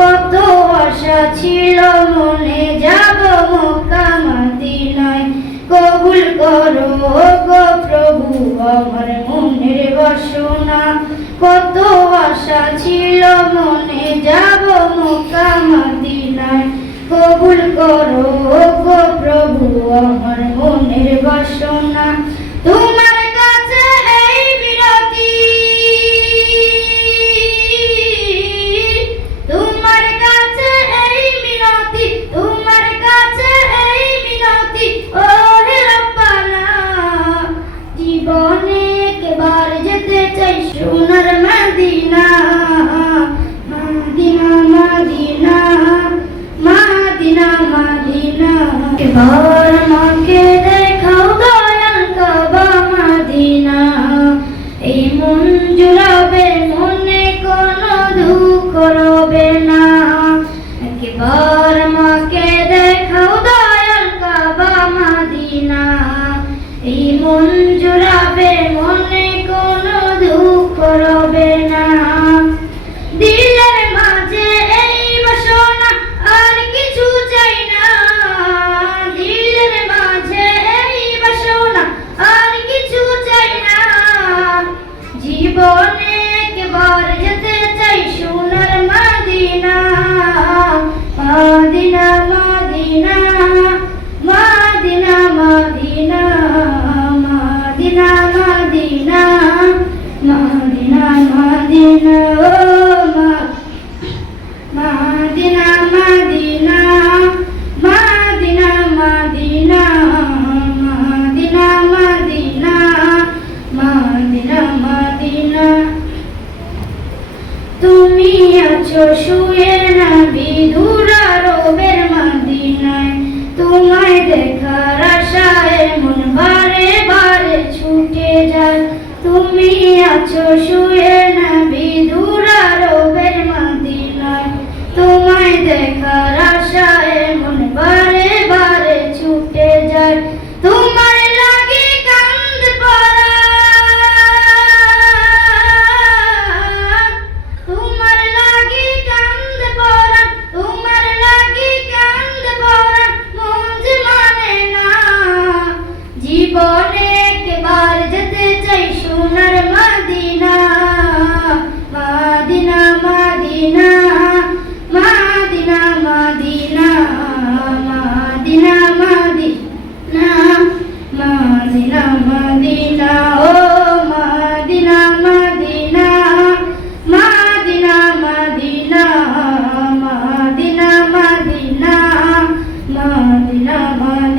কত আশা ছিল মনে যাব মক্কা মদিনায়। কবুল করো গো প্রভু আমার মনের বাসনা। কত আশা ছিল মনে যাব মক্কা মদিনায়। কবুল করো গো প্রভু আমার মনের বাসনা। তোমার কাছে এই বিরতি, তোমার কাছে এই মিনতি, তোমার কাছে এই মিনতি ও হে রব্বানা। জীবনে একবার যেতে চাই সোনার Medina, Medina Medina Medina Medina. একবার আমাকে দেখাও দয়াল কাবা মদিনা। এই মন জুড়াবে মনে কোনো দুঃখ রবে না। একবার আমাকে দেখাও দয়াল কাবা মদিনা। এই মন জুড়াবে মনে কোনো দুঃখ রবে না। দিলের মাঝে এই বাসনা আর কিছু চাই না। দিলের মাঝে এই বাসনা আর কিছু চাই না। জীবনে একবার যেতে চাই সোনার Medina, Medina Medina Medina Medina Medina Medina Medina Medina ও Medina Medina Medina Medina Medina Medina Medina Medina. তুমি আছো শুয়ে নবী দুরারবের মদিনায়। তোমায় দেখার আশায় মন বারে বারে ছুটে যায়। তুমি আছো শুয়ে নবী দুরারবের মদিনায়। তোমায় দেখার আশায় মন বারে বারে ছুটে যায়। তোমার লাগি কান্দ পরাণ, তোমার লাগি কান্দ পরাণ, তোমার লাগি কান্দ পরাণ মন যে মানে না। জীবনে একবার যেতে চাই সোনার Medina, Medina Medina Medina Medina Medina Medina Medina Medina ও Medina Medina Medina Medina Medina Medina Medina Medina.